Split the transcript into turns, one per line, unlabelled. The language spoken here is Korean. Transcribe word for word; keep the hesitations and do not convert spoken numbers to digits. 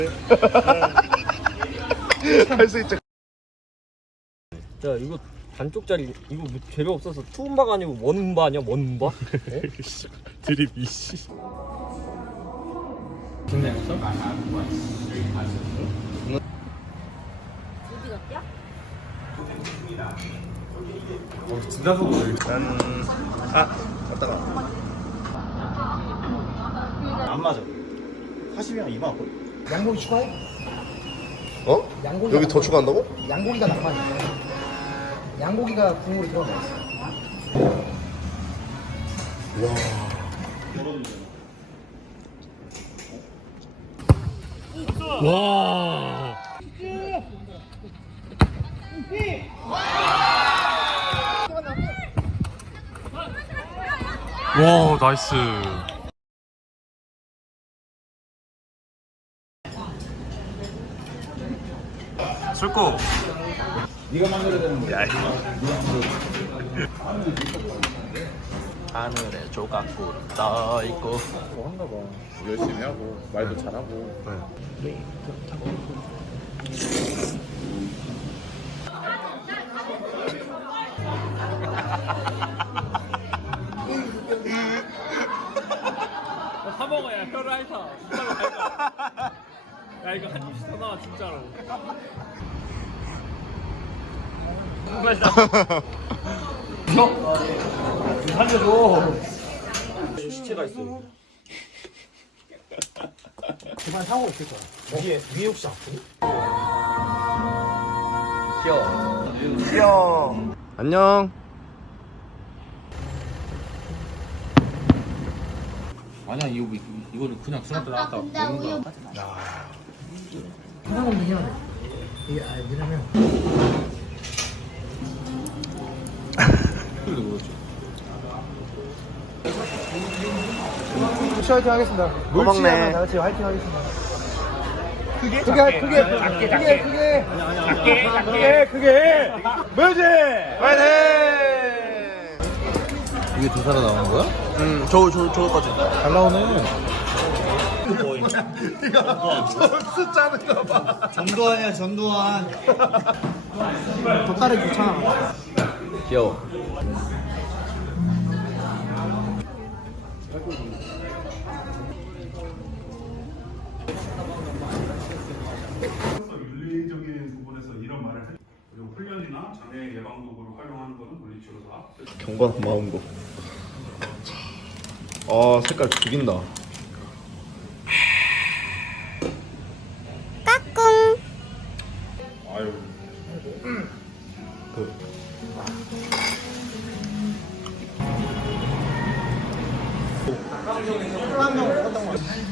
할 수 있죠.
야 이거 반쪽짜리 이거 뭐 재료 없어서 투움바가 아니고 원움바 아니야 원움바? 어?
드립 이씨.
김내였어?
어디 갔냐?
어, 진짜 소금. 짠. 아, 갔다가.
안 맞아. 사십이랑 이만 원.
양고기 추가해?
어?
양고기가
여기 더
낭만-
추가한다고?
양고기가 낭만이야. 양고기가 국물이 들어가 있어.
와.
와 나이스. 술국.
네가 만들어야 되는 거야.
야,
하늘에 조각구 떠 있고.
뭐 한가 봐. 열심히 하고 말도 잘하고.
사 먹어야 혀를 핥아. 진짜로 핥아. 야 이거 한 입씩 더 나와 진짜로. 살려줘. 시체가 있어.
집안 사고 있을 거야.
위에 위에 혹시 아프니?
귀여워. 귀여워. 안녕.
아니야 이거 이거는 그냥 수납 때 나왔다 먹는 거야.
하나만 해야 돼. 이게 아 왜냐면
그래도 그렇지.
시 화이팅 하겠습니다.
고맙네.
물치하면 다 같이 화이팅 하겠습니다. 크게 크게 크게 작게 작게 크게 작게 작게 크게 뭐지?
파이팅!
이게 두 사람 나오는 거야?
음, 저, 저, 저거까지.
잘 나오네.
점수 짜는 거 봐.
전두환이야 전두환.
덕다리 귀찮아.
귀여워.
윤리적인 부분에서 이런 말을 해. 그리고 훈련이나 장애 예방 도구를 활용하는 것은 물리치료다.
경관 마음도. 아, 색깔 죽인다.
아유.
그.
한명 먹었던 거 같아.